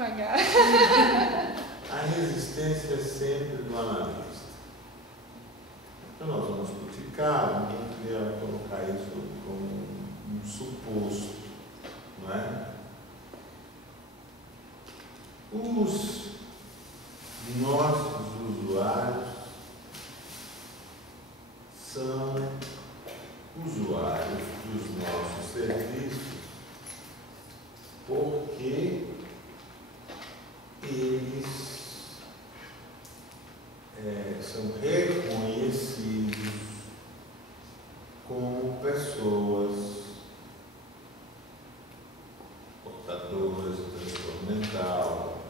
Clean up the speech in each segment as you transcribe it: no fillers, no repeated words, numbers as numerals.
devagar. A resistência é sempre do analista. Então nós vamos criticar, ninguém queria colocar isso como um suposto, não é? Os nossos usuários são usuários dos nossos serviços porque eles são reconhecidos como pessoas portadoras de transtorno mental,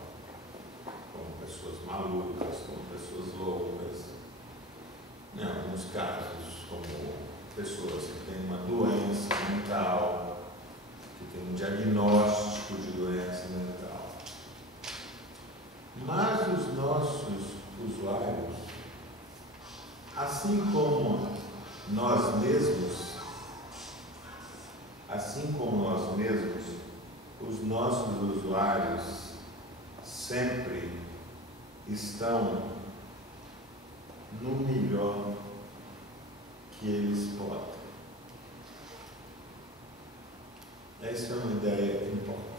como pessoas malucas, como pessoas loucas, em alguns casos como pessoas que têm uma doença mental, que têm um diagnóstico de doença mental. Mas os nossos usuários, assim como nós mesmos, os nossos usuários sempre estão no melhor que eles podem. Essa é uma ideia importante.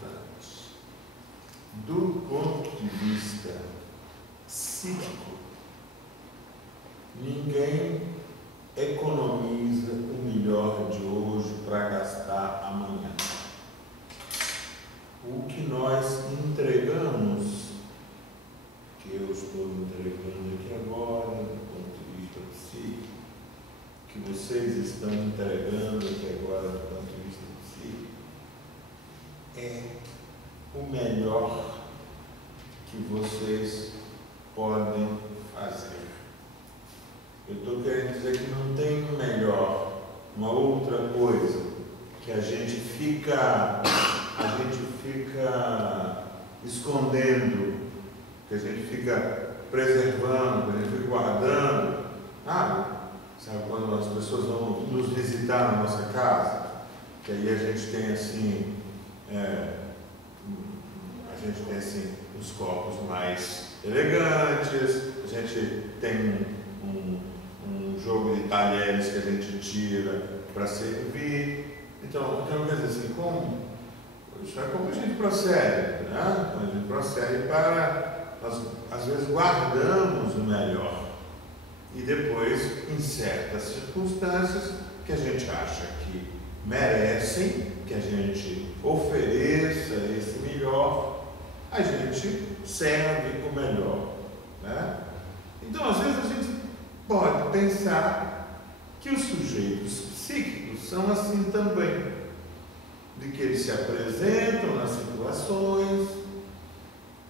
Do ponto de vista psíquico, ninguém economiza o melhor de hoje para gastar amanhã. O que nós entregamos, que eu estou entregando aqui agora, do ponto de vista psíquico, que vocês estão entregando aqui agora, do ponto de vista psíquico, é o melhor que vocês podem fazer. Eu estou querendo dizer que não tem um melhor, uma outra coisa, que a gente fica escondendo, que a gente fica preservando, que a gente fica guardando. Sabe quando as pessoas vão nos visitar na nossa casa, que aí a gente tem assim, os copos mais elegantes, a gente tem um jogo de talheres que a gente tira para servir. Então quer dizer assim, isso é como a gente procede, né? A gente procede para, nós às vezes guardamos o melhor e depois, em certas circunstâncias que a gente acha que merecem, que a gente ofereça esse melhor, a gente serve o melhor, né? Então, às vezes, a gente pode pensar que os sujeitos psíquicos são assim também, de que eles se apresentam nas situações,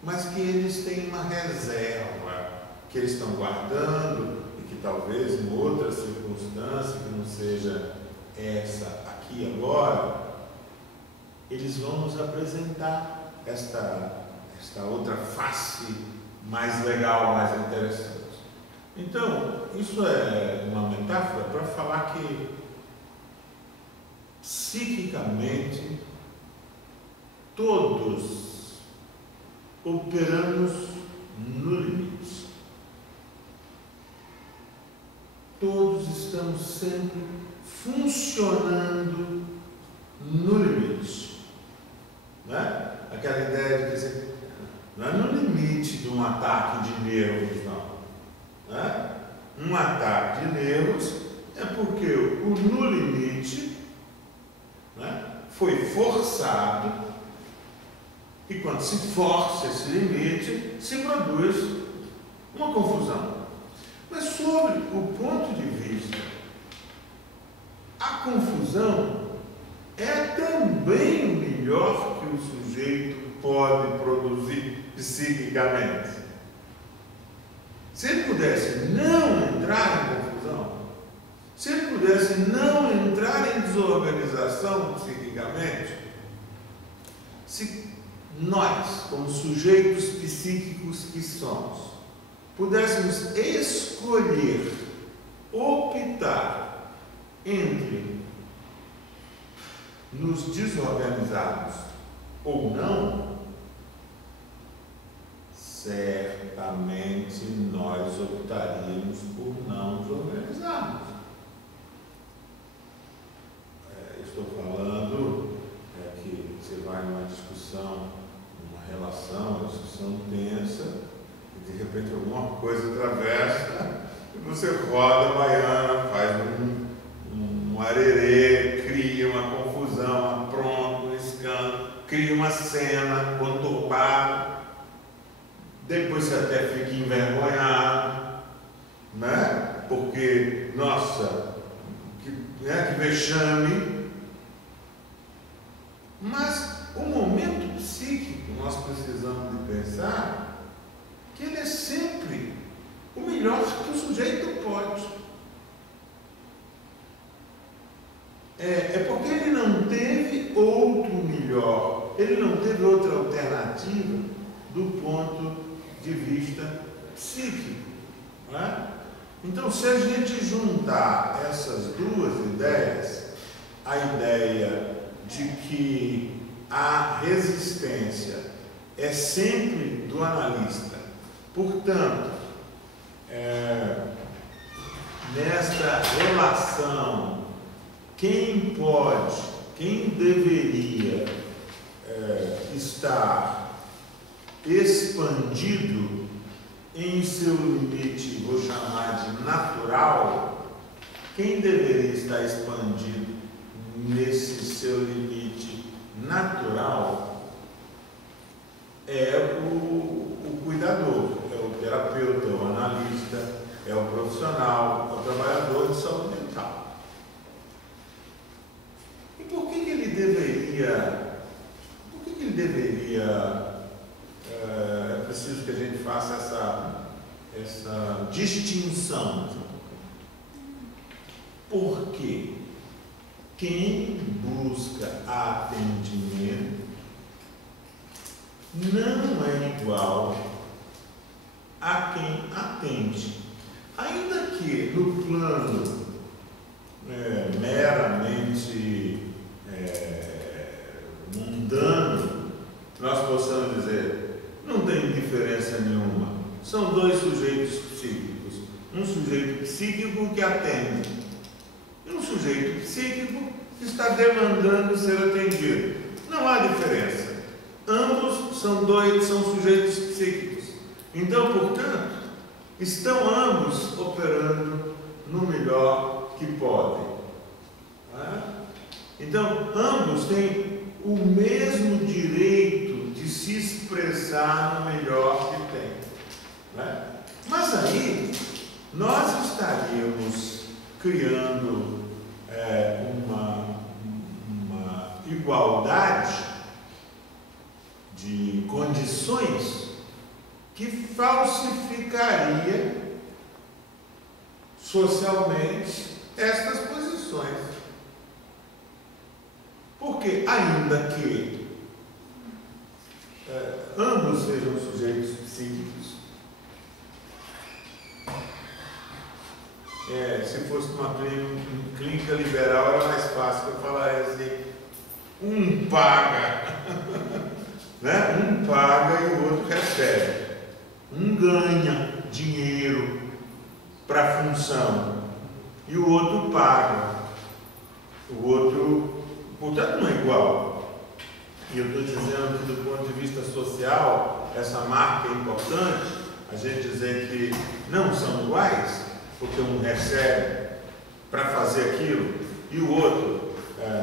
mas que eles têm uma reserva que eles estão guardando e que talvez em outra circunstância, que não seja essa aqui e agora, eles vão nos apresentar esta outra face mais legal, mais interessante. Então, isso é uma metáfora para falar que psiquicamente todos operamos no limite. Todos estamos sempre funcionando no limite. Né? Aquela ideia de dizer, não é no limite de um ataque de nervos, não. Né? Um ataque de nervos é porque o no limite, né, foi forçado, e quando se força esse limite, se produz uma confusão. Mas sobre o ponto de vista, a confusão é também o melhor que o sujeito pode produzir psiquicamente. Se ele pudesse não entrar em confusão, se ele pudesse não entrar em desorganização psiquicamente, se nós, como sujeitos psíquicos que somos, pudéssemos escolher, optar entre nos desorganizarmos ou não, certamente nós optaríamos por não nos organizarmos. Estou falando que você vai numa discussão, numa relação, uma discussão tensa, e de repente alguma coisa atravessa e você roda a baiana, faz um arerê, cria uma confusão, apronta um escândalo, cria uma cena conturbada, depois você até fica envergonhado, né? Porque, nossa, que vexame. Mas o momento psíquico, nós precisamos de pensar que ele é sempre o melhor que o sujeito pode. É porque ele não teve outro melhor, ele não teve outra alternativa do ponto de vista psíquico. Não é? Então, se a gente juntar essas duas ideias, a ideia de que a resistência é sempre do analista, portanto, nesta relação, quem pode, quem deveria estar expandido em seu limite, vou chamar de natural, quem deveria estar expandido nesse seu limite natural é o cuidador, é o terapeuta, é o analista, é o profissional, é o trabalhador de saúde mental. E por que ele deveria, é preciso que a gente faça essa distinção? Porque quem busca atendimento não é igual a quem atende. Ainda que no plano meramente mundano, nós possamos dizer, não tem diferença nenhuma. São dois sujeitos psíquicos. Um sujeito psíquico que atende e um sujeito psíquico que está demandando ser atendido. Não há diferença. Ambos são sujeitos psíquicos. Então, portanto, estão ambos operando no melhor que podem. Então, ambos têm o mesmo direito de se expressar no melhor que têm. Mas aí, nós estaríamos criando uma igualdade de condições que falsificaria socialmente estas posições. Porque, ainda que ambos sejam sujeitos psíquicos, se fosse uma clínica liberal era mais fácil eu falar assim, um paga, né? Um paga e o outro recebe. Um ganha dinheiro para a função e o outro paga. O outro, portanto, não é igual. E eu estou dizendo que do ponto de vista social, essa marca é importante, a gente dizer que não são iguais, porque um recebe para fazer aquilo e o outro,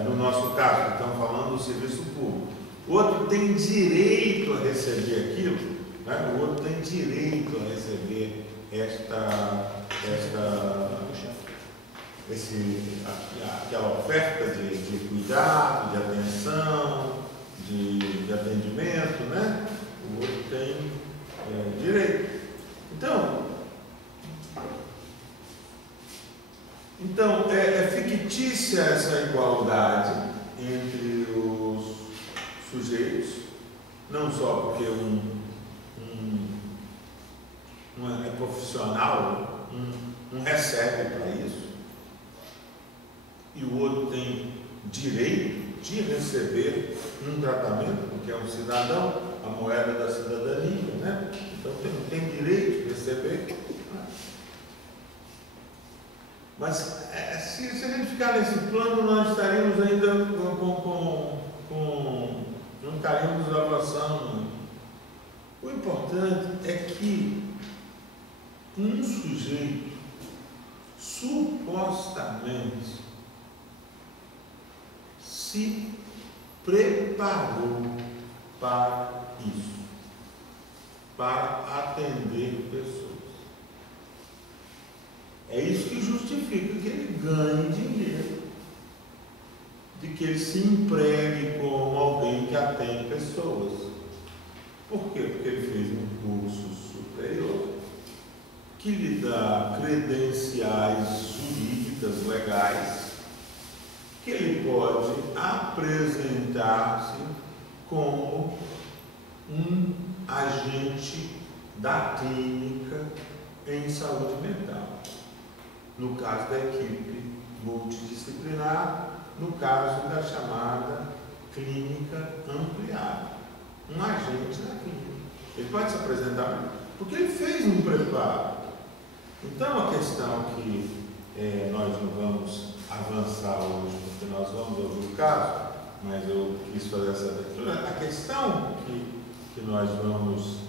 no nosso caso, estamos falando do serviço público, o outro tem direito a receber aquilo, né? O outro tem direito a receber aquela oferta de cuidado, de atenção, de atendimento, né? O outro tem direito. Então, é fictícia essa igualdade entre os sujeitos, não só porque um é profissional, um recebe para isso, e o outro tem direito de receber um tratamento, porque é um cidadão, a moeda da cidadania, né? Então tem direito de receber. Mas se a gente ficar nesse plano, nós estaríamos ainda não estaríamos avançando. O importante é que um sujeito supostamente se preparou para isso, para atender pessoas. É isso que justifica que ele ganhe dinheiro, de que ele se empregue como alguém que atende pessoas. Por quê? Porque ele fez um curso superior que lhe dá credenciais jurídicas legais, que ele pode apresentar-se como um agente da clínica em saúde mental. No caso da equipe multidisciplinar, no caso da chamada clínica ampliada. Um agente da clínica. Ele pode se apresentar porque ele fez um preparo. Então, a questão que nós não vamos avançar hoje, porque nós vamos ouvir o caso, mas eu quis fazer essa leitura. A questão que nós vamos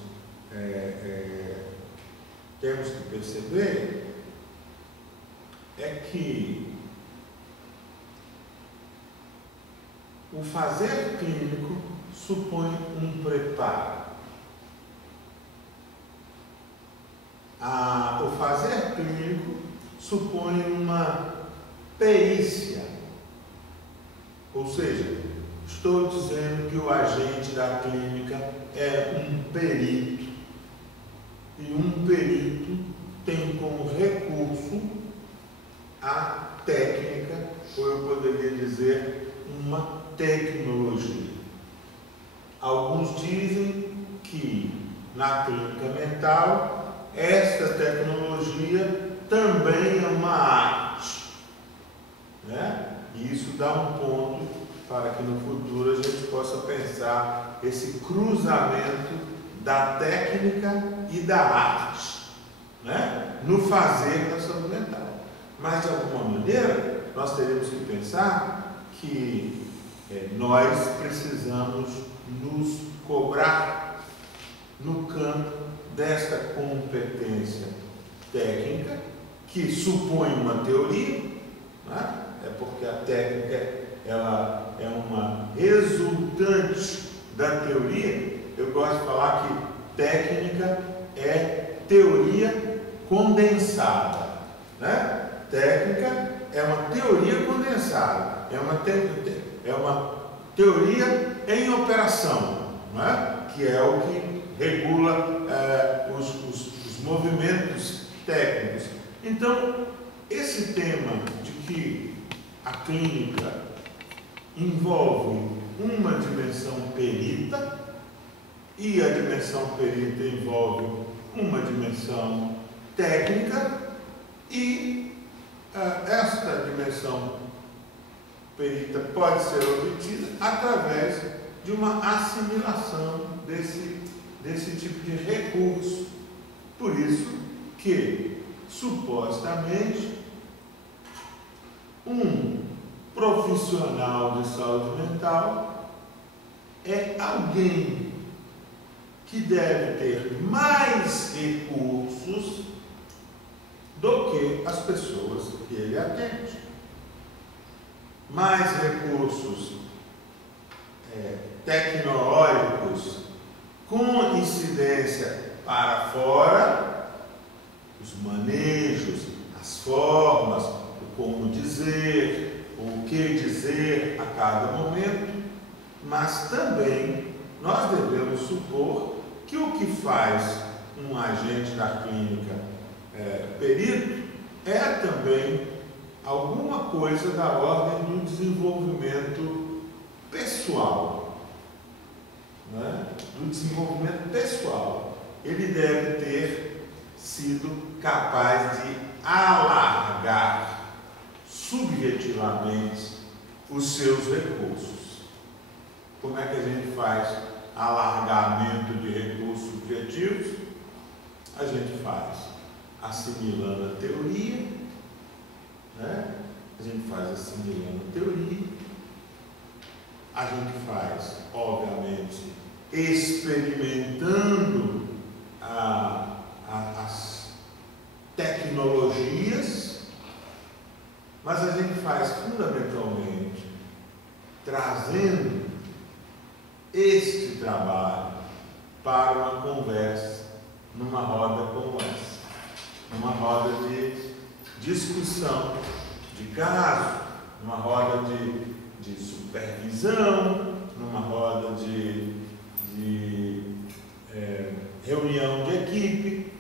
temos que perceber é que o fazer clínico supõe um preparo. O fazer clínico supõe uma perícia. Ou seja, estou dizendo que o agente da clínica é um perito. E um perito tem como recurso a técnica, ou eu poderia dizer, uma tecnologia. Alguns dizem que na clínica mental esta tecnologia também é uma arte, né? E isso dá um ponto para que no futuro a gente possa pensar esse cruzamento da técnica e da arte, né? No fazer da saúde mental. Mas de alguma maneira nós teríamos que pensar que nós precisamos nos cobrar no campo desta competência técnica, que supõe uma teoria, né? É porque a técnica ela é uma resultante da teoria. Eu gosto de falar que técnica é teoria condensada, né? Técnica é uma teoria condensada, é uma teoria em operação, né? Que é o que regula os movimentos técnicos. Então, esse tema de que a clínica envolve uma dimensão perita e a dimensão perita envolve uma dimensão técnica e esta dimensão perita pode ser obtida através de uma assimilação desse tipo de recurso. Por isso que, supostamente, um profissional de saúde mental é alguém que deve ter mais recursos do que as pessoas que ele atende. Mais recursos tecnológicos com incidência para fora, os manejos, as formas, o como dizer, o que dizer a cada momento, mas também nós devemos supor que o que faz um agente da clínica perito é também alguma coisa da ordem do desenvolvimento pessoal, né? Do desenvolvimento pessoal. Ele deve ter sido capaz de alargar subjetivamente os seus recursos. Como é que a gente faz alargamento de recursos subjetivos, a gente faz assimilando a teoria, né? A gente faz assimilando a teoria, a gente faz, obviamente, experimentando as tecnologias, mas a gente faz fundamentalmente trazendo este trabalho para uma conversa numa roda como essa, numa roda de discussão de caso, numa roda de supervisão, numa roda de reunião de equipe.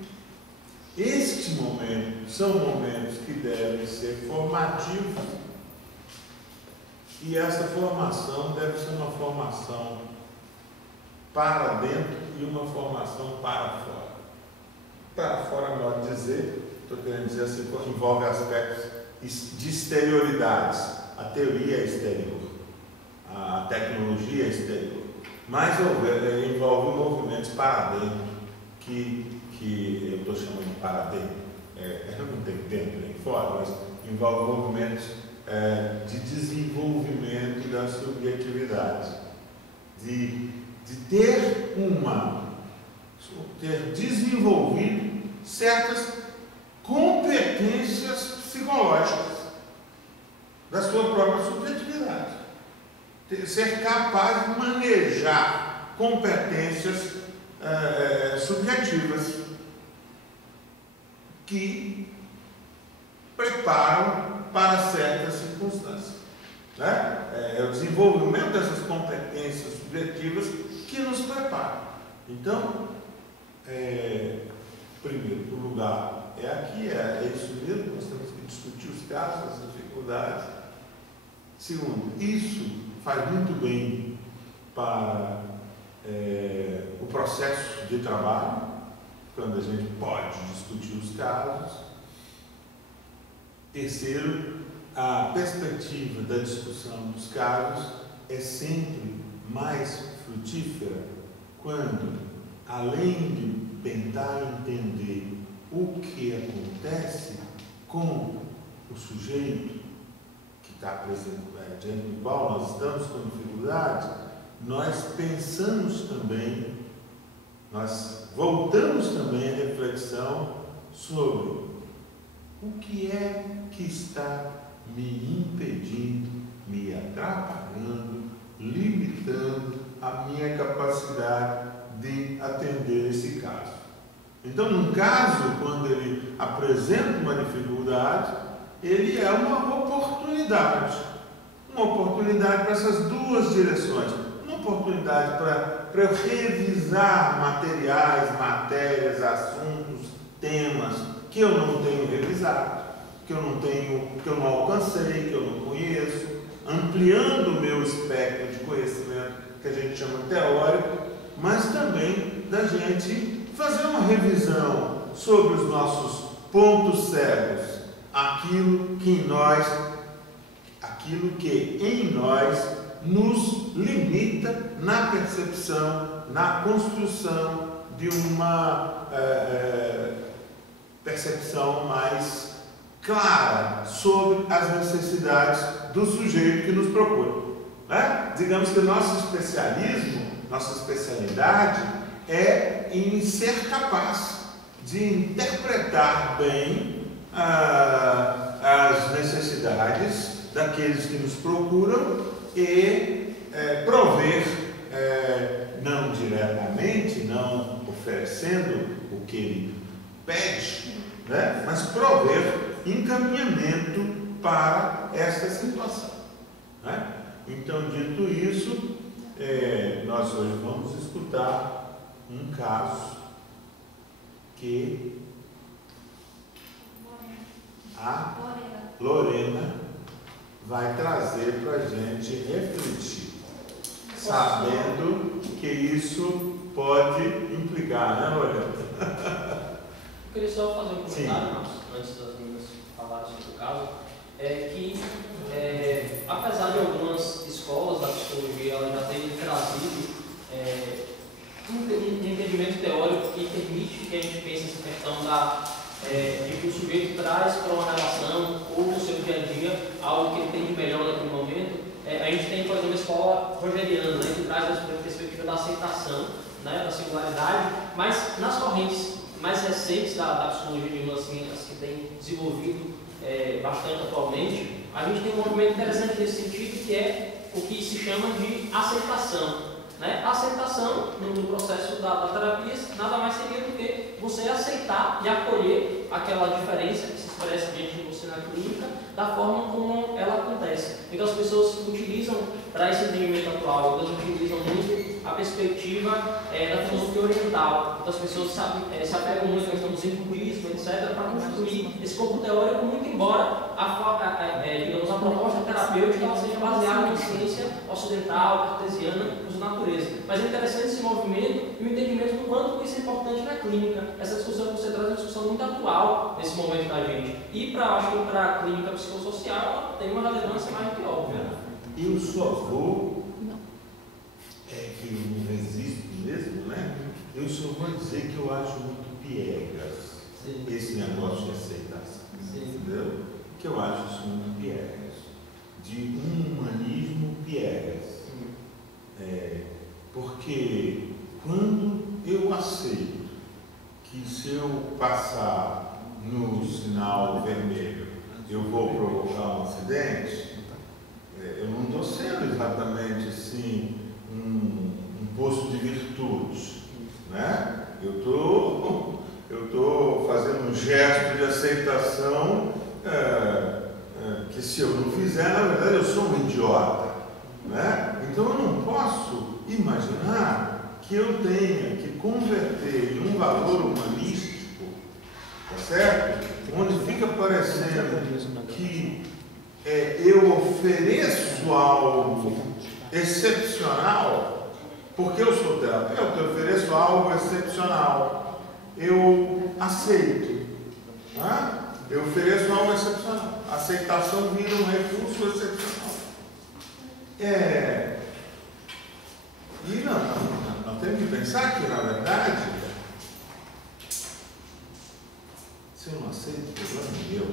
Este momento são momentos que devem ser formativos, e essa formação deve ser uma formação para dentro e uma formação para fora. Para fora, modo de dizer, estou querendo dizer assim, envolve aspectos de exterioridades. A teoria é exterior, a tecnologia é exterior, mas envolve movimentos para dentro, que eu estou chamando de para dentro. Não tem dentro nem fora, mas envolve movimentos de desenvolvimento da subjetividade, de ter desenvolvido certas competências psicológicas da sua própria subjetividade, ser capaz de manejar competências subjetivas que preparam para certas circunstâncias, né? É o desenvolvimento dessas competências subjetivas que nos preparam. Então, primeiro lugar é aqui, é isso mesmo, nós temos que discutir os casos, as dificuldades. Segundo, isso faz muito bem para o processo de trabalho, quando a gente pode discutir os casos. Terceiro, a perspectiva da discussão dos casos é sempre mais frutífera quando, além de tentar entender o que acontece com o sujeito que está presente diante do qual nós estamos com dificuldade, nós pensamos também, nós voltamos também à reflexão sobre o que é que está me impedindo, me atrapalhando, limitando a minha capacidade de atender esse caso. Então, num caso, quando ele apresenta uma dificuldade, ele é uma oportunidade para essas duas direções, uma oportunidade para eu revisar materiais, matérias, assuntos, temas que eu não tenho revisado, que eu não alcancei, que eu não conheço, ampliando o meu espectro de conhecimento, que a gente chama teórico, mas também da gente fazer uma revisão sobre os nossos pontos cegos, aquilo que em nós nos limita na percepção, na construção de uma percepção mais clara sobre as necessidades do sujeito que nos procura, né? Digamos que o nosso especialismo, nossa especialidade é em ser capaz de interpretar bem as necessidades daqueles que nos procuram e prover, não diretamente, não oferecendo o que ele pede, né? Mas prover encaminhamento para essa situação, né? Então, dito isso, nós hoje vamos escutar um caso que a Lorena vai trazer para a gente refletir, sabendo que isso pode implicar, né, Lorena? Eu queria só fazer um comentário, antes das meninas falarem sobre o caso, que apesar de algumas escolas da psicologia ela já terem trazido entendimento teórico que permite que a gente pense essa questão de que o sujeito traz para uma relação ou no seu dia a dia algo que ele tem de melhor naquele momento. A gente tem, por exemplo, a escola rogeriana, né, que traz a perspectiva da aceitação, né, da singularidade, mas nas correntes mais recentes da psicologia, digamos assim, as que têm desenvolvido bastante atualmente, a gente tem um movimento interessante nesse sentido, que é o que se chama de aceitação. Né? A aceitação, no processo da terapia, nada mais seria do que você aceitar e acolher aquela diferença que se expressa diante de você na clínica, da forma como ela acontece. Então as pessoas utilizam, para esse entendimento atual, elas utilizam muito a perspectiva da filosofia oriental. Então as pessoas se apegam muito à questão do zenbuísmo, etc., para construir esse corpo teórico, muito embora digamos, a proposta terapêutica ela seja baseada em ciência ocidental, cartesiana, uso da natureza. Mas é interessante esse movimento e o entendimento do quanto isso é importante na clínica. Essa discussão que você traz é uma discussão muito atual nesse momento da gente. E acho que para a clínica psicossocial ela tem uma relevância mais do que óbvia. Eu só vou, que eu não resisto mesmo, né? Eu só vou dizer que eu acho muito piegas esse negócio de aceitação. Entendeu? Que eu acho isso muito piegas. De um humanismo piegas. Porque quando eu aceito que se eu passar no sinal vermelho eu vou provocar um acidente, eu não estou sendo exatamente assim um poço de virtude, né? Eu estou fazendo um gesto de aceitação que se eu não fizer, na verdade eu sou um idiota, né? Então eu não posso imaginar que eu tenha que converter em um valor humanístico, tá certo? Onde fica parecendo que eu ofereço algo excepcional, porque eu sou terapeuta, eu ofereço algo excepcional, eu aceito, né? Eu ofereço algo excepcional, a aceitação vira um recurso excepcional. E nós temos que pensar que, na verdade, se eu não aceito, o problema é meu.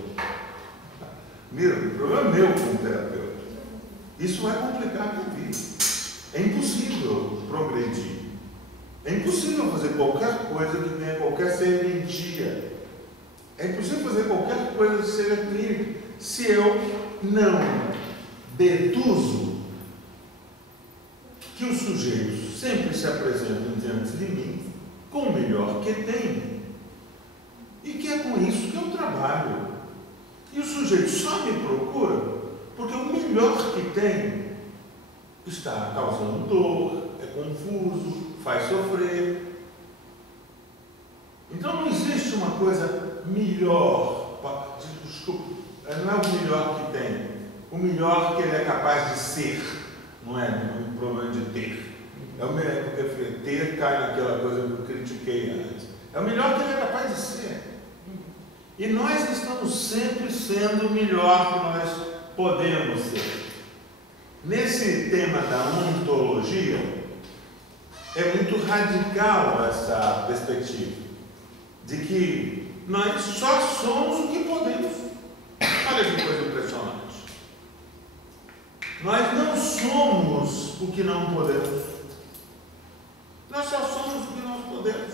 Mira, o problema é meu como terapeuta. Isso vai complicar a minha vida. É impossível progredir. É impossível fazer qualquer coisa que tenha qualquer serventia. É impossível fazer qualquer coisa que seja clínica se eu não deduzo que os sujeitos sempre se apresentam diante de mim com o melhor que tem. E que é com isso que eu trabalho. E o sujeito só me procura porque o melhor que tem está causando dor, é confuso, faz sofrer. Então não existe uma coisa melhor, desculpa, não é o melhor que tem, o melhor que ele é capaz de ser, não é um problema de ter. É o melhor, porque ter cai naquela coisa que eu critiquei antes. É o melhor que ele é capaz de ser. E nós estamos sempre sendo o melhor que nós podemos ser. Nesse tema da ontologia, é muito radical essa perspectiva de que nós só somos o que podemos. Olha que coisa impressionante. Nós não somos o que não podemos. Nós só somos o que nós podemos.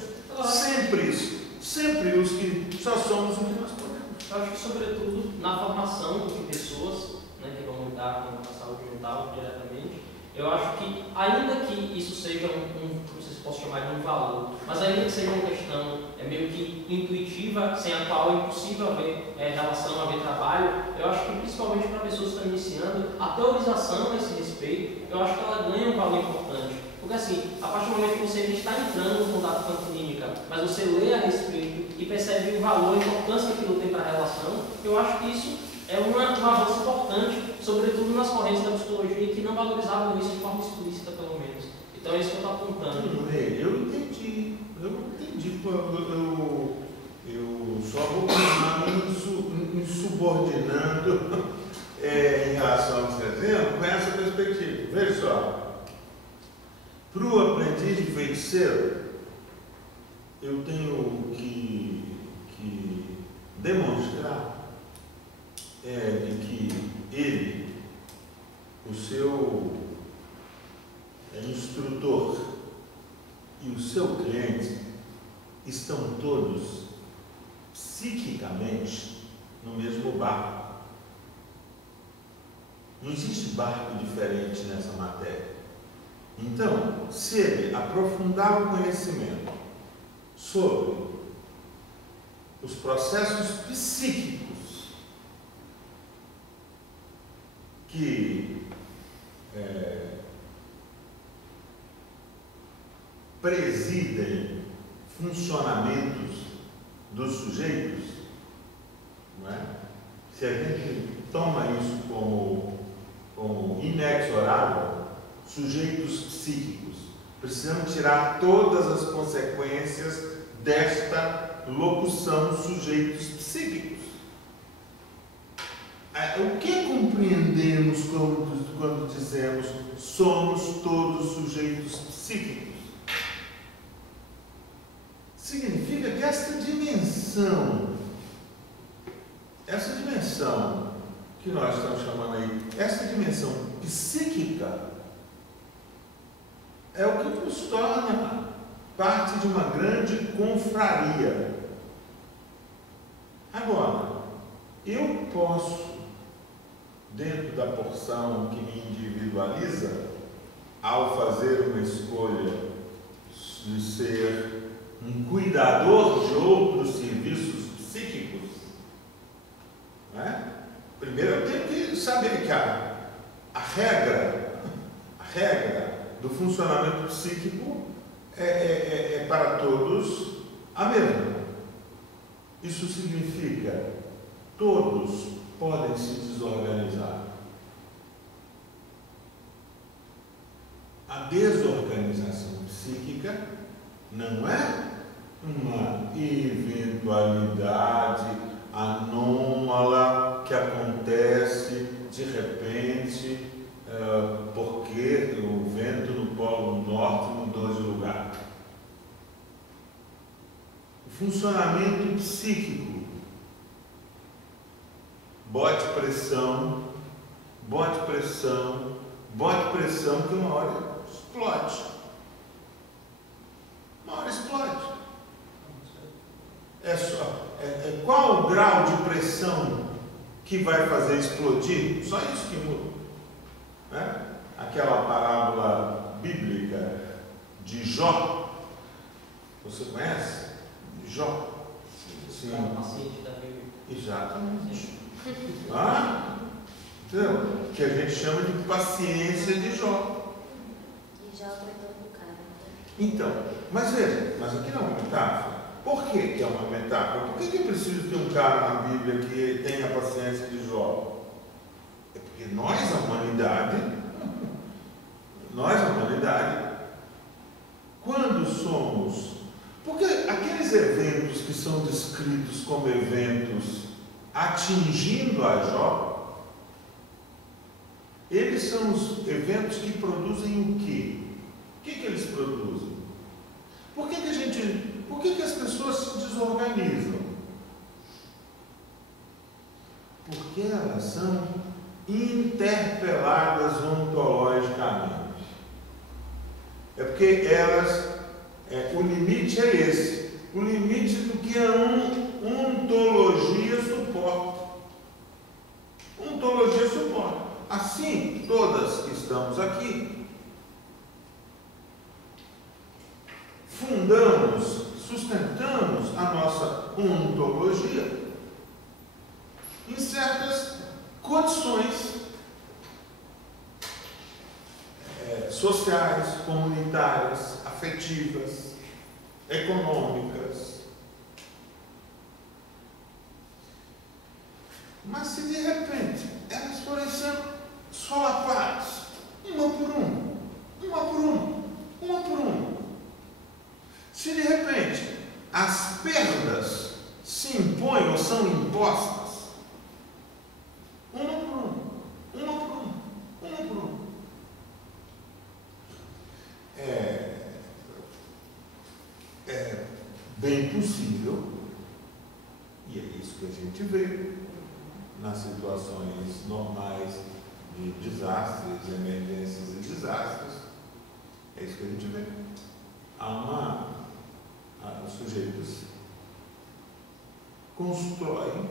Sempre isso. Sempre os que só somos o que nós podemos. Eu acho que, sobretudo, na formação de pessoas, né, que vão lidar com a saúde mental diretamente, eu acho que, ainda que isso seja não sei se posso chamar de um valor, mas ainda que seja uma questão meio que intuitiva, sem a qual é impossível haver relação, haver trabalho, eu acho que, principalmente para pessoas que estão iniciando, a teorização a esse respeito, eu acho que ela ganha um valor importante. Porque assim, a partir do momento que você está entrando no contato com a clínica, mas você lê a respeito e percebe o valor, a importância que aquilo tem para a relação, eu acho que isso é um avanço importante, sobretudo nas correntes da psicologia que não valorizavam isso de forma explícita, pelo menos. Então é isso que eu estou apontando. Eu entendi. Eu só vou continuar me subordinando em relação ao que você está dizendo com essa perspectiva. Veja só. Para o aprendiz de feiticeiro, eu tenho que demonstrar de que ele, o seu instrutor e o seu cliente estão todos psiquicamente no mesmo barco. Não existe barco diferente nessa matéria. Então, se ele aprofundar o conhecimento sobre os processos psíquicos que presidem funcionamentos dos sujeitos, não é? Se a gente toma isso como inexorável, sujeitos psíquicos, precisamos tirar todas as consequências desta locução sujeitos psíquicos. O que compreendemos quando dizemos somos todos sujeitos psíquicos? Significa que essa dimensão que nós estamos chamando aí, essa dimensão psíquica, é o que nos torna parte de uma grande confraria. Agora, eu posso, dentro da porção que me individualiza, ao fazer uma escolha de ser um cuidador de outros serviços psíquicos, não é? Primeiro eu tenho que saber que a regra do funcionamento psíquico é para todos a mesma. Isso significa todos podem se desorganizar. A desorganização psíquica não é uma eventualidade anômala que acontece de repente porque o vento no Polo Norte mudou de lugar. O funcionamento psíquico, bote pressão, que uma hora explode. Qual o grau de pressão que vai fazer explodir? Só isso que muda, né? Aquela parábola bíblica de Jó, você conhece? De Jó? Sim. Exatamente. Então, que a gente chama de paciência de Jó. E Jó aguentou do cara. Então, mas veja, mas aqui não é uma metáfora. Por que é uma metáfora? Por que é preciso ter um cara na Bíblia que tenha a paciência de Jó? É porque nós, a humanidade, quando somos... Porque aqueles eventos que são descritos como eventos atingindo a Jó, eles são os eventos que produzem o quê? O que eles produzem? Por que as pessoas se desorganizam? Porque elas são interpeladas ontologicamente. É porque elas, o limite é esse, o limite do que a ontologia suporta. Ontologia suporta. Assim, todas que estamos aqui, sustentamos a nossa ontologia em certas condições sociais, comunitárias, afetivas, econômicas. Mas se de repente elas forem sendo solapadas, uma por uma, se de repente as perdas se impõem ou são impostas, uma por uma, bem possível, e é isso que a gente vê nas situações normais de desastres, emergências e desastres. É isso que a gente vê. Os sujeitos constroem,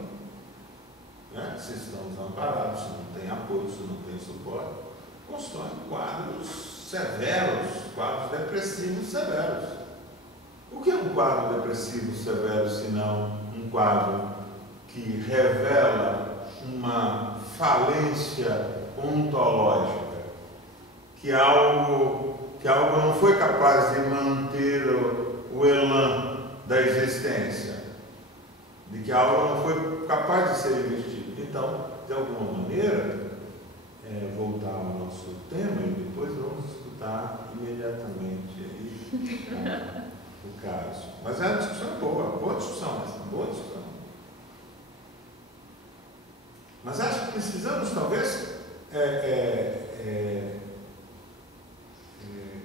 né, se estão desamparados, se não tem apoio, se não tem suporte, constroem quadros severos, quadros depressivos severos. O que é um quadro depressivo severo, se não um quadro que revela uma falência ontológica, que algo não foi capaz de manter o elan da existência, de que algo não foi capaz de ser investido? Então, de alguma maneira, voltar ao nosso tema e depois vamos escutar imediatamente aí, o caso. Mas é uma discussão boa discussão essa, boa discussão. Mas acho que precisamos, talvez,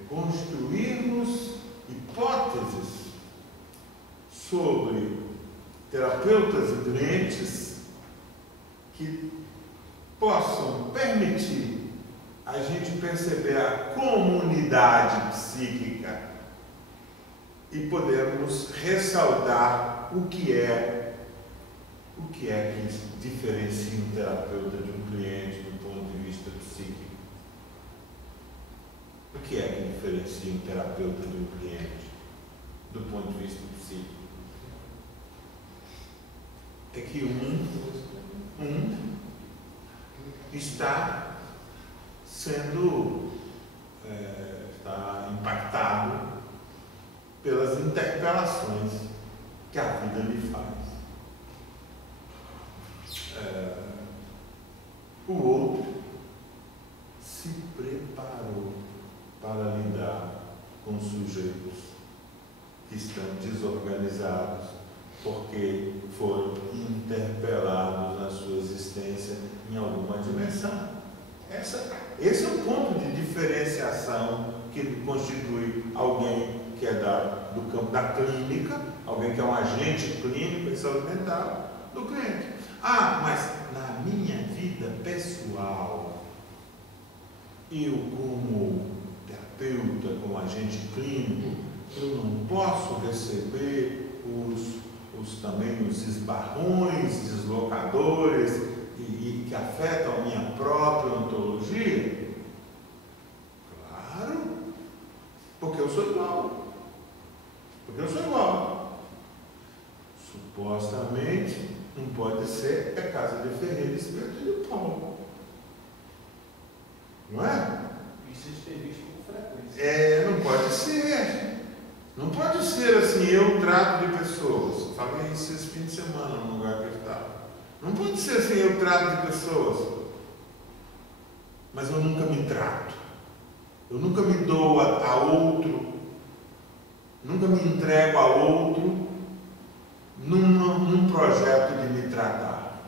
construirmos hipóteses sobre terapeutas e clientes que possam permitir a gente perceber a comunidade psíquica e podermos ressaltar o que é que diferencia um terapeuta de um cliente do ponto de vista psíquico. O que é que diferencia um terapeuta de um cliente do ponto de vista psíquico? É que um está sendo está impactado pelas interpelações que a vida lhe faz. O outro se preparou para lidar com sujeitos que estão desorganizados porque foram interpelados na sua existência em alguma dimensão. Esse é um ponto de diferenciação que constitui alguém que é do campo da clínica, alguém que é um agente clínico em saúde mental, do cliente. Mas na minha vida pessoal, eu como terapeuta, como agente clínico, eu não posso receber também os esbarrões, deslocadores e que afetam a minha própria ontologia? Claro, porque eu sou igual. Supostamente, não pode ser a casa de Ferreira, Espeto e de Paulo. Não é? Isso é visto com frequência. Não pode ser. Não pode ser assim, eu trato de pessoas. Falei isso esse fim de semana no lugar que eu estava. Não pode ser assim, eu trato de pessoas, mas eu nunca me trato. Eu nunca me dou a outro, nunca me entrego a outro num projeto de me tratar.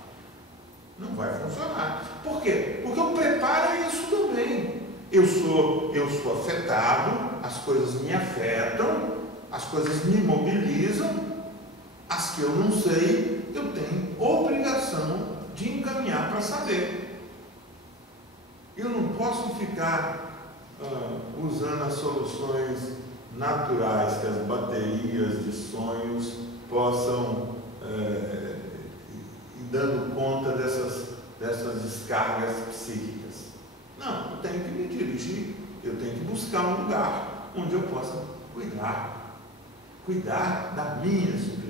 Não vai funcionar. Por quê? Porque o preparo é isso também. Eu sou afetado, as coisas me afetam, as coisas me mobilizam, as que eu não sei, eu tenho obrigação de encaminhar para saber. Eu não posso ficar usando as soluções naturais que as baterias de sonhos possam ir dando conta dessas descargas psíquicas. Não, eu tenho que me dirigir, eu tenho que buscar um lugar onde eu possa cuidar da minha subjetividade.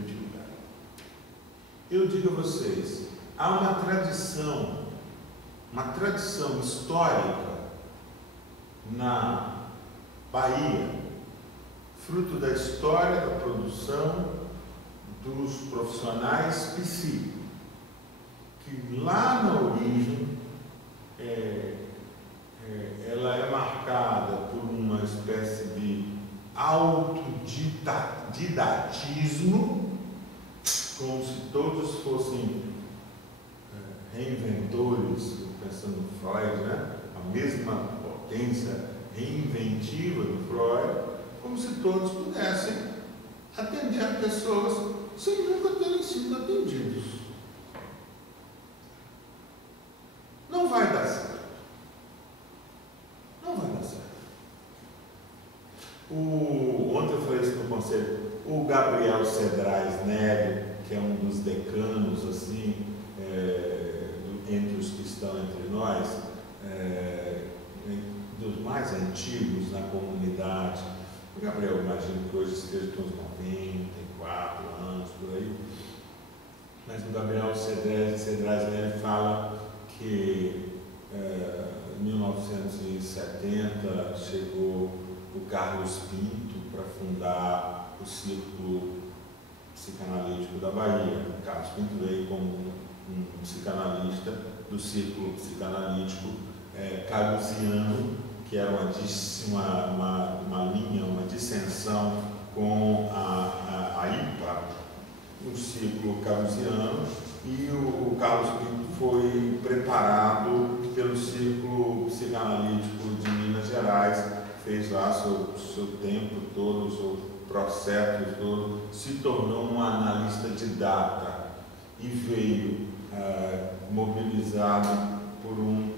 Eu digo a vocês, há uma tradição histórica na Bahia, fruto da história da produção dos profissionais psíquicos, que lá na origem ela é marcada por uma espécie de autodidatismo, como se todos fossem reinventores, pensando no Freud, né? A mesma potência reinventiva do Freud, como se todos pudessem atender pessoas sem nunca terem sido atendidos. Não vai dar certo. Não vai dar certo. Ontem eu falei isso no conselho. O Gabriel Cedrais Nery, que é um dos decanos, assim, entre os que estão entre nós, dos mais antigos na comunidade. O Gabriel, imagino que hoje esteja com uns 94 anos, por aí. Mas o Gabriel Cedrais Nery fala que em 1970 chegou o Carlos Pinto para fundar o Círculo Psicanalítico da Bahia. O Carlos Pinto veio como um psicanalista do Círculo Psicanalítico carusiano, que era uma linha, uma dissensão com a IPA, o Círculo Carusiano, e o Carlos Pinto foi preparado pelo Círculo Psicanalítico de Minas Gerais, fez lá seu tempo todo, o seu processo todo, se tornou um analista de data e veio mobilizado por um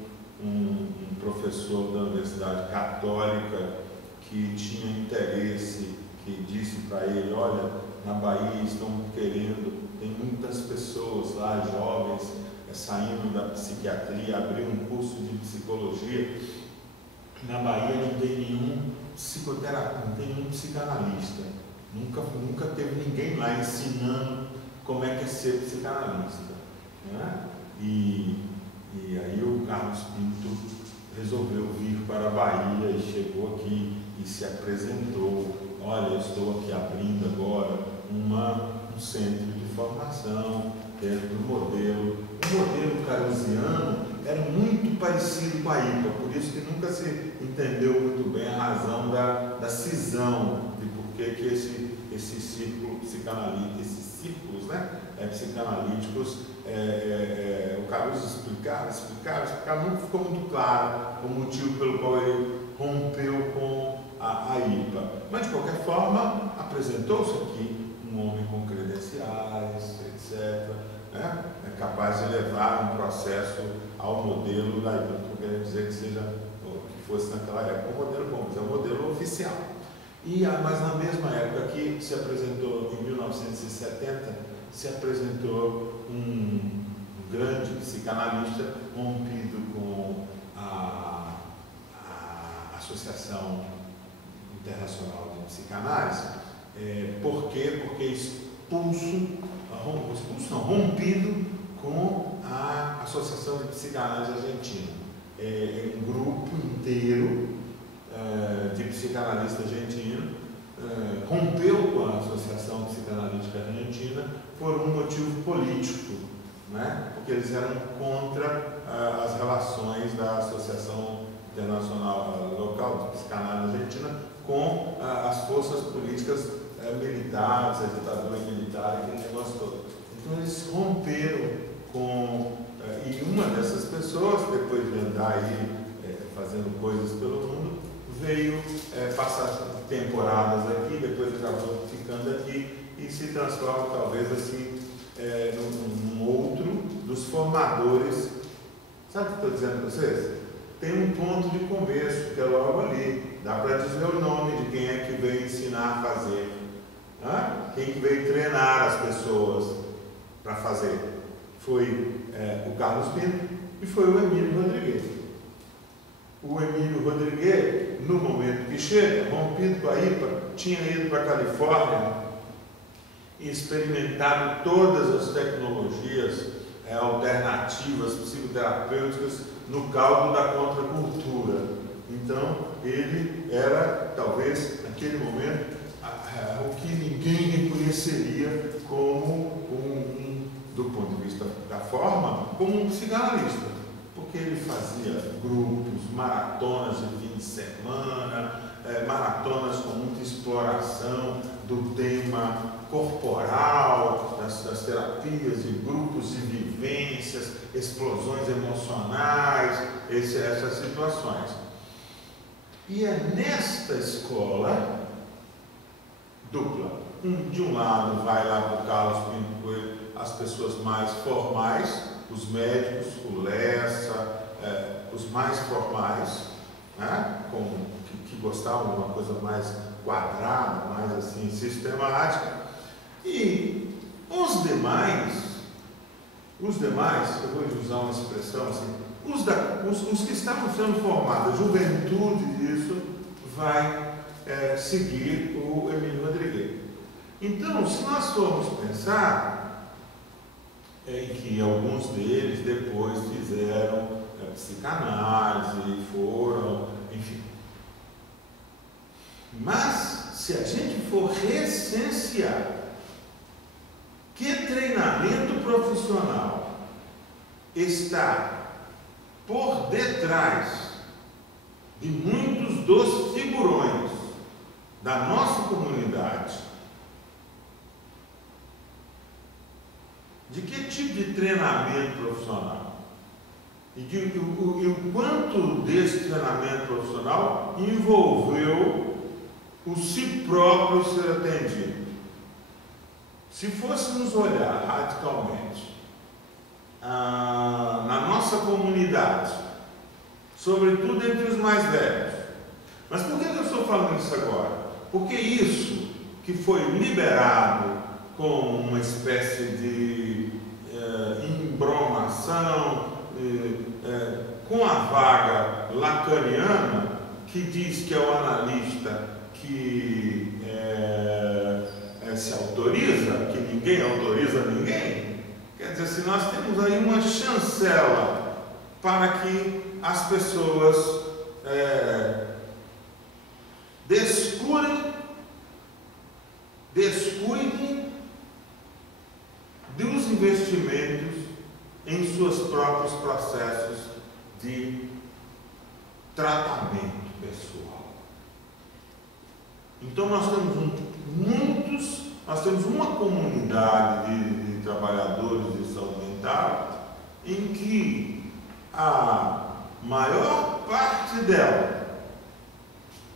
professor da Universidade Católica que tinha interesse, que disse para ele: olha, na Bahia estão querendo, tem muitas pessoas lá, jovens, saindo da psiquiatria, abrir um curso de psicologia. Na Bahia não tem nenhum psicoterapeuta, não tem nenhum psicanalista. Nunca teve ninguém lá ensinando como é que é ser psicanalista, né? E aí o Carlos Pinto resolveu vir para a Bahia e chegou aqui e se apresentou. Olha, eu estou aqui abrindo agora um centro de formação dentro do modelo. O modelo carusiano era muito parecido com a IPA, por isso que nunca se entendeu muito bem a razão da cisão, de por que esse círculo psicanalítico, esses círculos, né, psicanalíticos, o Carlos explicava, nunca ficou muito claro o motivo pelo qual ele rompeu com a IPA. Mas, de qualquer forma, apresentou-se aqui um homem com credenciais, etc., né? É capaz de levar um processo ao modelo da IPA. Não quer dizer que seja, que fosse naquela época um modelo bom, mas é um modelo oficial. Mas na mesma época que se apresentou, em 1970, se apresentou um grande psicanalista rompido com a Associação Internacional de Psicanálise. Por quê? Porque rompido com a Associação de Psicanálise Argentina. Um grupo inteiro de psicanalistas argentinos rompeu com a Associação Psicanalítica Argentina por um motivo político, né? Porque eles eram contra as relações da Associação Internacional Local de Psicanálise Argentina com as forças políticas militares, a ditadura militar, aquele negócio todo. Então eles romperam com... e uma dessas pessoas, depois de andar aí fazendo coisas pelo mundo, veio passar temporadas aqui, depois acabou ficando aqui e se transforma talvez assim num outro dos formadores. Sabe o que estou dizendo para vocês? Tem um ponto de começo, que é logo ali. Dá para dizer o nome de quem é que veio ensinar a fazer. Quem que veio treinar as pessoas para fazer? Foi o Carlos Pinto e foi o Emílio Rodrigues. O Emílio Rodrigues, no momento que chega, rompido com a IPA, tinha ido para a Califórnia e experimentado todas as tecnologias alternativas, psicoterapêuticas, no caldo da contracultura. Então, ele era, talvez, naquele momento, o que ninguém reconheceria como do ponto de vista da forma, como um psicanalista. Porque ele fazia grupos, maratonas de fim de semana, maratonas com muita exploração do tema corporal, das terapias de grupos de vivências, explosões emocionais, essas situações. E é nesta escola dupla, de um lado vai lá para o Carlos Pinto Coelho as pessoas mais formais, os médicos, o Lessa, os mais formais, né? Que gostavam de uma coisa mais quadrada, mais assim, sistemática, e os demais, eu vou usar uma expressão assim, os que estavam sendo formados, a juventude disso, vai seguir o Emílio Rodrigues. Então, se nós formos pensar em que alguns deles depois fizeram psicanálise, foram, enfim. Mas, se a gente for recensear que treinamento profissional está por detrás de muitos dos figurões da nossa comunidade, de que tipo de treinamento profissional? E o quanto desse treinamento profissional envolveu o si próprio ser atendido. Se fôssemos olhar radicalmente na nossa comunidade, sobretudo entre os mais velhos, mas por que eu estou falando isso agora? Porque isso que foi liberado com uma espécie de embromação, com a vaga lacaniana, que diz que é o analista que se autoriza, que ninguém autoriza ninguém. Quer dizer, se nós temos aí uma chancela para que as pessoas descuidem dos investimentos em seus próprios processos de tratamento pessoal. Então nós temos uma comunidade de trabalhadores de saúde mental em que a maior parte dela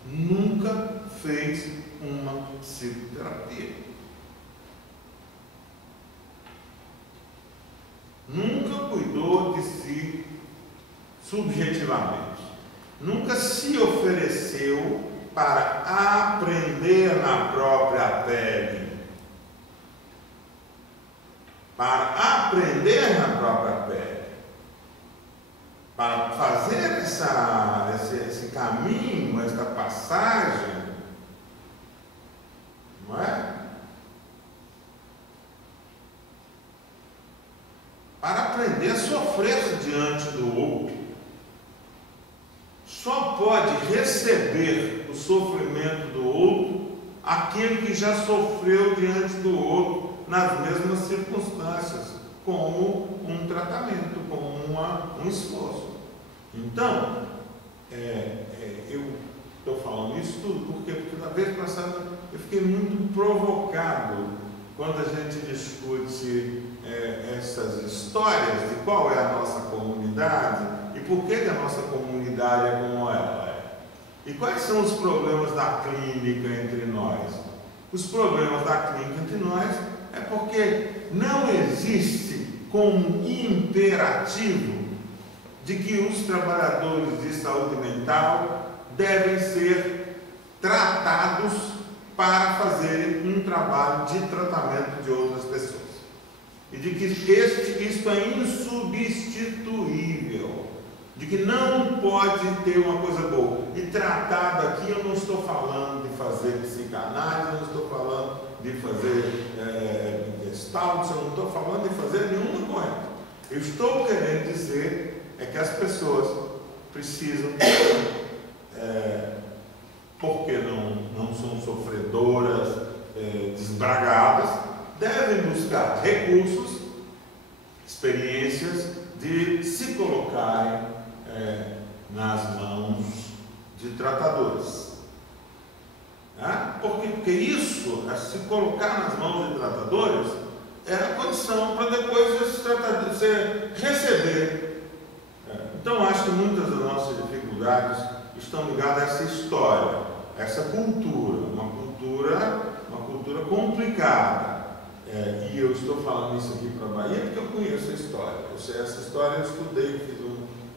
nunca fez uma psicoterapia. Nunca cuidou de si subjetivamente. Nunca se ofereceu para aprender na própria pele. Para aprender na própria pele. Para fazer esse caminho, essa passagem, não é? Para aprender a sofrer diante do outro. Só pode receber o sofrimento do outro aquele que já sofreu diante do outro nas mesmas circunstâncias, como um tratamento, como um esforço. Então, eu estou falando isso tudo porque na vez passada eu fiquei muito provocado quando a gente discute essas histórias de qual é a nossa comunidade e por que a nossa comunidade é como ela é. E quais são os problemas da clínica entre nós? Os problemas da clínica entre nós é porque não existe como imperativo de que os trabalhadores de saúde mental devem ser tratados para fazerem um trabalho de tratamento de outras pessoas. E de que isto é insubstituível. De que não pode ter uma coisa boa. E tratado aqui, eu não estou falando de fazer psicanálise, eu não estou falando de fazer gestalt, eu não estou falando de fazer nenhuma coisa. Eu estou querendo dizer que as pessoas precisam, porque não são sofredoras, desbragadas, devem buscar recursos, experiências de se colocarem nas mãos de tratadores. Porque isso, se colocar nas mãos de tratadores, é a condição para depois você receber. Então, acho que muitas das nossas dificuldades estão ligadas a essa história, a essa cultura, uma cultura cultura complicada. E eu estou falando isso aqui para a Bahia porque eu conheço a história. Essa história eu estudei, fiz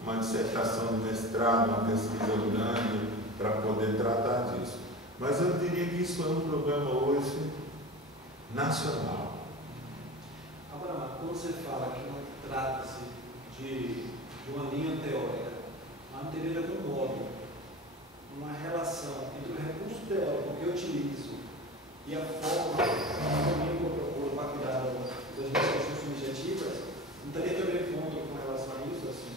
uma dissertação de mestrado, uma pesquisa grande para poder tratar disso. Mas eu diria que isso é um problema hoje nacional. Agora, quando você fala que não trata-se de uma linha teórica, mas não teria de algum modo uma relação entre o recurso teórico que eu utilizo e a forma que eu procuro para cuidar das minhas questões subjetivas, não teria também ponto com relação a isso? Assim?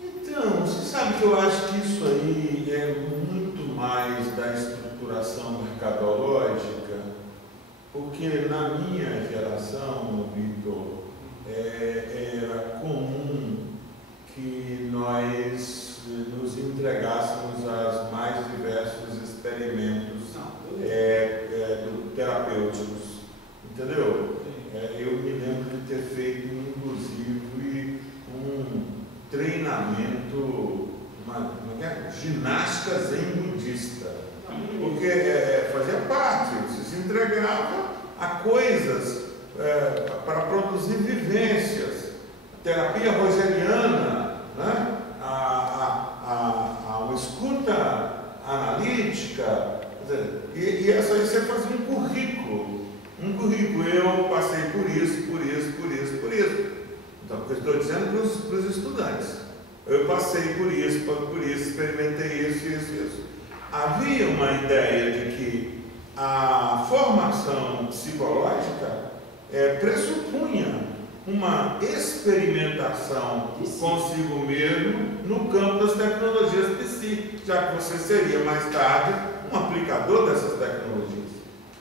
Então, você sabe que eu acho que isso aí é muito mais da estruturação mercadológica, porque na minha geração, Vitor, era comum que nós nos entregássemos aos mais diversos experimentos terapêuticos, entendeu? Eu me lembro de ter feito, inclusive, um treinamento, ginástica zen budista, porque fazia parte, você se entregava a coisas para produzir vivências, terapia rogeriana, né? A uma escuta analítica, e essa aí você fazia um currículo, eu passei por isso. Então, eu estou dizendo para os estudantes, eu passei por isso, experimentei isso. Havia uma ideia de que a formação psicológica pressupunha uma experimentação consigo mesmo no campo das tecnologias psi, já que você seria mais tarde um aplicador dessas tecnologias.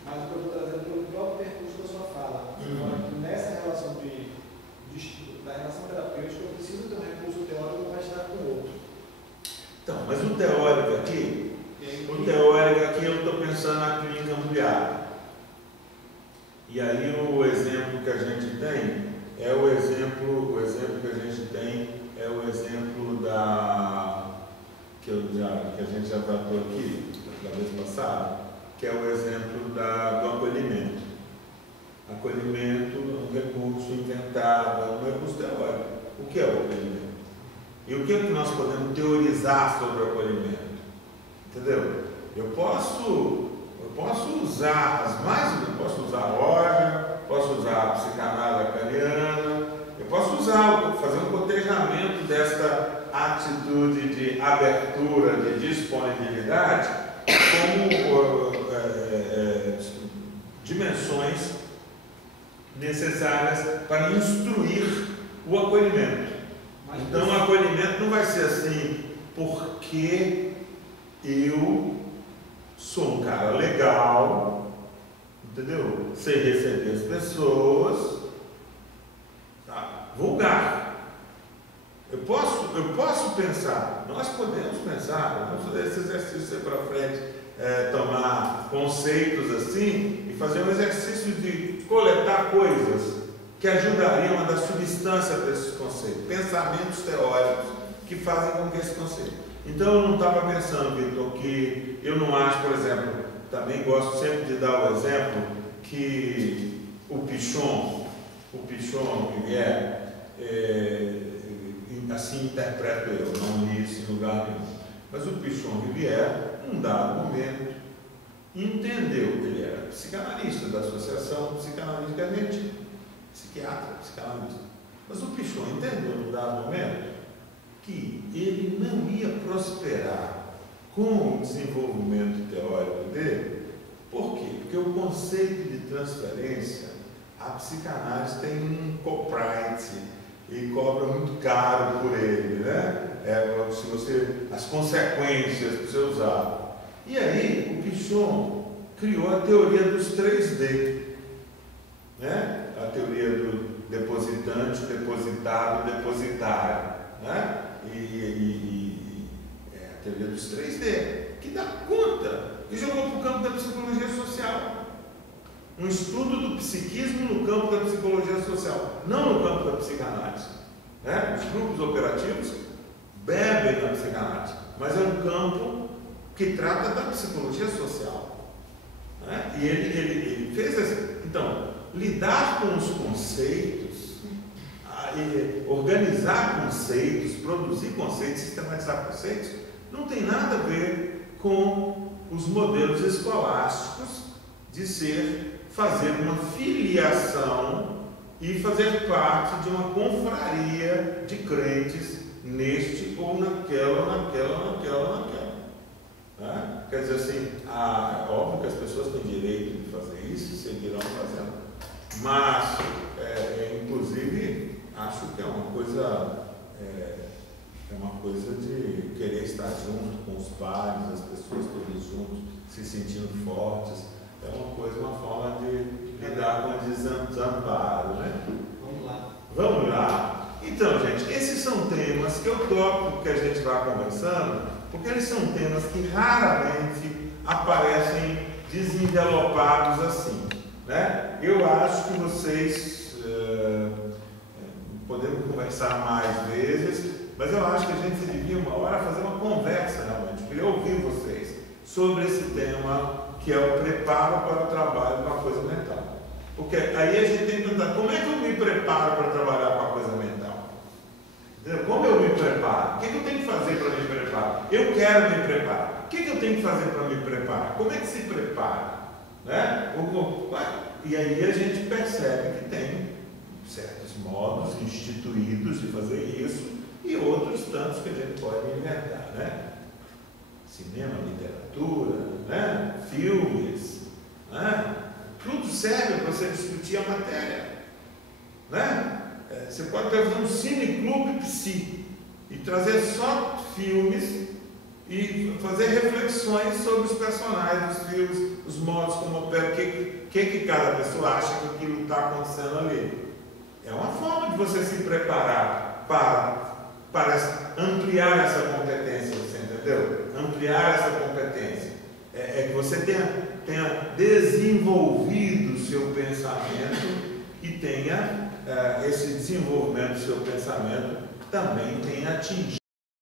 Mas o que eu estou trazendo pelo próprio percurso da sua fala, que nessa relação da relação terapêutica eu preciso ter um recurso teórico para estar com o outro. Então, mas o teórico aqui eu estou pensando na clínica ampliada. E aí o exemplo que a gente tem é o exemplo que a gente já tratou aqui da vez passada, que é o exemplo do acolhimento. Acolhimento é um recurso inventado, é um recurso teórico. O que é o acolhimento? E o que é que nós podemos teorizar sobre o acolhimento? Entendeu? Eu posso usar Roger, posso usar a psicanálise lacaniana, eu posso fazer um cotejamento desta atitude de abertura, de disponibilidade, como dimensões necessárias para instruir o acolhimento. Então, o acolhimento não vai ser assim, porque eu sou um cara legal, entendeu? Sei receber as pessoas, tá? Vulgar. Eu posso pensar, nós podemos pensar, vamos fazer esse exercício aí para frente, tomar conceitos assim e fazer um exercício de coletar coisas que ajudariam a dar substância para esses conceitos, pensamentos teóricos que fazem com que esse conceito. Então eu não estava pensando, Vitor, que eu não acho, por exemplo, também gosto sempre de dar o exemplo que o Pichon Rivière, assim interpreto eu, não li isso em lugar nenhum, mas o Pichon Rivière, num dado momento, entendeu, ele era psicanalista da Associação Psicanalítica Argentina, psiquiatra, psicanalista, mas o Pichon entendeu num dado momento que ele não ia prosperar com o desenvolvimento teórico dele. Por quê? Porque o conceito de transferência, a psicanálise tem um copyright e cobra muito caro por ele, né? As consequências para você usar. E aí, o Pichon criou a teoria dos 3D, né? A teoria do depositante, depositado, depositário, né? A teoria dos 3D, que dá conta e jogou para o campo da psicologia social. Um estudo do psiquismo no campo da psicologia social, não no campo da psicanálise. Né? Os grupos operativos bebem na psicanálise, mas é um campo que trata da psicologia social. né? E ele fez assim. Então, lidar com os conceitos, organizar conceitos, produzir conceitos, sistematizar conceitos, não tem nada a ver com os modelos escolásticos de fazer uma filiação e fazer parte de uma confraria de crentes neste ou naquela. Né? Quer dizer assim, é óbvio que as pessoas têm direito de fazer isso e seguirão fazendo. Mas, inclusive, acho que é uma coisa de querer estar junto com os pares, as pessoas todas juntos, se sentindo fortes. É uma forma de lidar com o desamparo, né? Vamos lá? Então, gente, esses são temas que eu topo que a gente vai conversando, porque eles são temas que raramente aparecem desenvelopados assim, né? Eu acho que vocês podemos conversar mais vezes, mas eu acho que a gente devia uma hora fazer uma conversa realmente, queria ouvir vocês sobre esse tema que é o preparo para o trabalho com a coisa mental. Porque aí a gente tem que perguntar, como é que eu me preparo para trabalhar com a coisa mental? Entendeu? Como eu me preparo? O que eu tenho que fazer para me preparar? Eu quero me preparar. O que eu tenho que fazer para me preparar? Como é que se prepara? Né? E aí a gente percebe que tem certos modos instituídos de fazer isso e outros tantos que a gente pode inventar, né? Cinema, literatura, né? Filmes, né? Tudo serve para você discutir a matéria, né? Você pode fazer um cineclube psi e trazer só filmes e fazer reflexões sobre os personagens dos filmes, os modos como operam, o que cada pessoa acha que aquilo está acontecendo ali. É uma forma de você se preparar para ampliar essa competência, você entendeu? Ampliar essa competência. É que você tenha desenvolvido o seu pensamento e tenha esse desenvolvimento do seu pensamento também tenha atingido